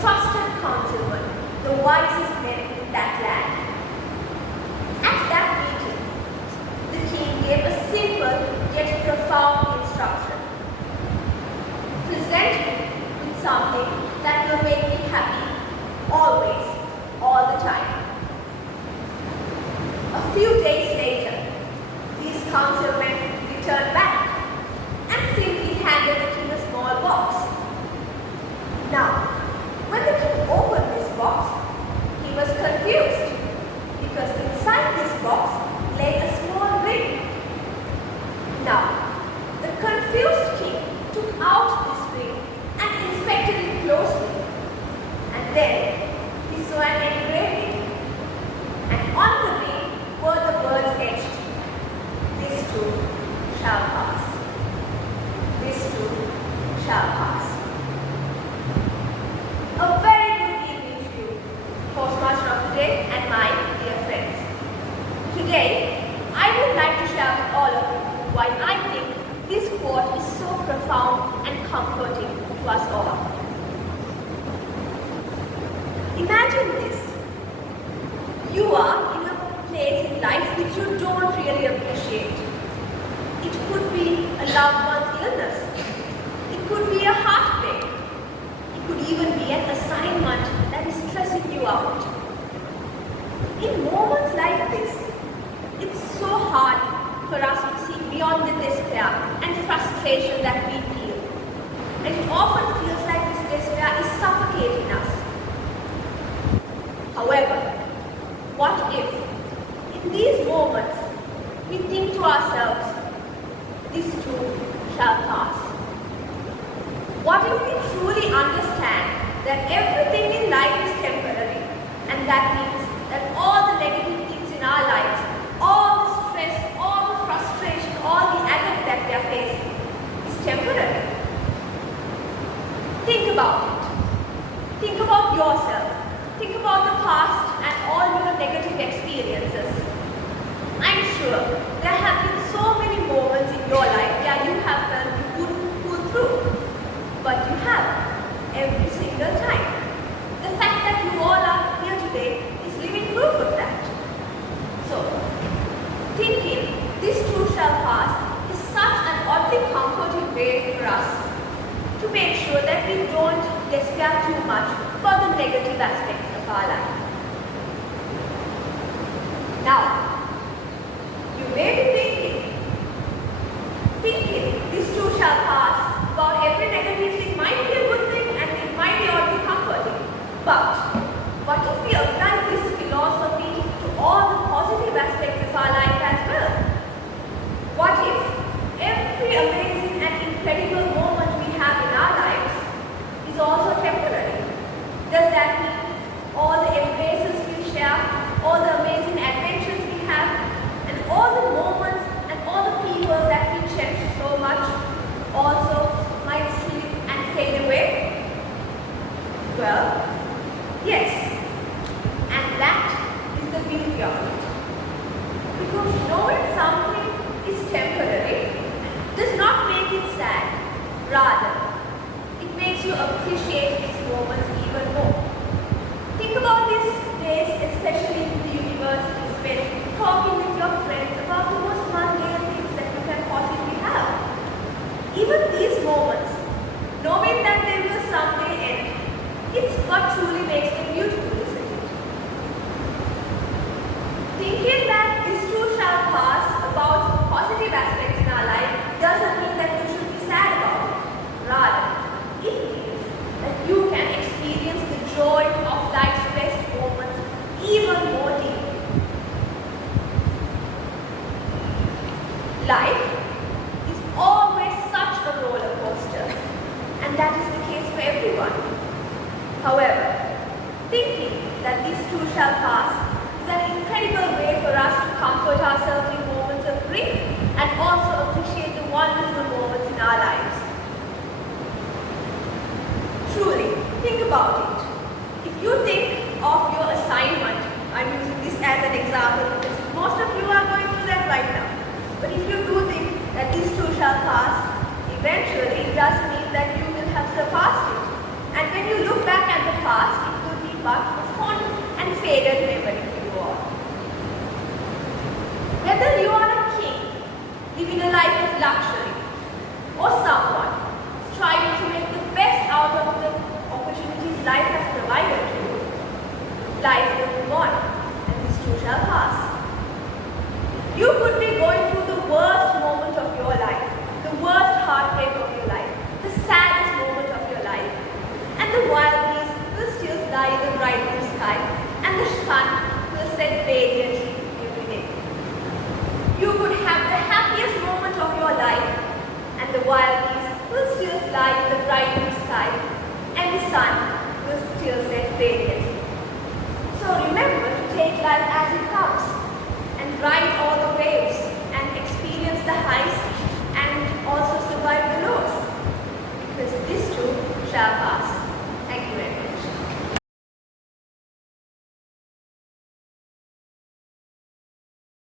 trusted councilmen, the wisest men in that land. At that meeting, the king gave a simple yet profound instruction. Present me with something that will make me happy, always, all the time. A few days later, these councilmen returned back and simply handed the king a small box. Now, when the king opened this box, he was confused because inside this box lay a small ring. Now, the confused king took out this ring and inspected it closely. And then he saw an engraving. And on the ring were the words etched, "This too shall pass. This too shall pass." A very good evening to you, Postmaster of the Day and my dear friends. Today, I would like to share with all of you why I think this quote is so profound and comforting to us all. Imagine this. You are in a place in life which you don't really appreciate. It could be a loved one's illness. It could be a heartbreak. It could even be an assignment that is stressing you out. In moments like this, it's so hard for us to see beyond the despair and frustration that we feel. And it often feels like this despair is suffocating us. However, what if, in these moments, we think to ourselves, "This too shall pass"? What if we truly understand that everything in life is temporary, and that means that all the negative things in our lives, all the stress, all the frustration, all the agony that we are facing is temporary? Think about it. Think about yourself. Think about the past and all your negative experiences. I'm sure there have been so many moments in your life where you have felt you couldn't pull through. But you have, every single time. The fact that you all are here today is living proof of that. So, thinking "this too shall pass" is such an oddly comforting way for us to make sure that we don't despair too much for the negative aspects of our life. Now, you may be thinking "this too shall pass" about every negative thing might be a good thing and it might be oddly comforting. But what if we apply this philosophy to all the positive aspects of our life as well? What if every amazing and incredible moment we have in our lives is also temporary? Does that mean all the embraces we share, all the amazing adventures we have, and all the moments and all the people that we cherish so much also might slip and fade away? Well, yes. And that is the beauty of it. Because knowing something is temporary does not make it sad. Rather, it makes you appreciate its moments even more. Think about these days, especially in the universities, when talking with your friends about the most mundane things that you can possibly have. Even these moments, knowing that they will someday end, it's what truly makes them beautiful, isn't it? Thinking that "this too shall pass" about positive aspects in our life doesn't mean that you should be sad about it. Rather, it means that you can experience the joy of life's best moments even more deeply. Life is always such a roller coaster, and that is the case for everyone. However, thinking that "this too shall pass" is an incredible way for us to comfort ourselves in moments of grief and also appreciate the wonderful moments in our lives. Truly, think about it. If you think of your assignment, I'm using this as an example because most of you are going through that right now. But if you do think that "this too shall pass," eventually it does mean that you will have surpassed it. And when you look back at the past, sun will still set various.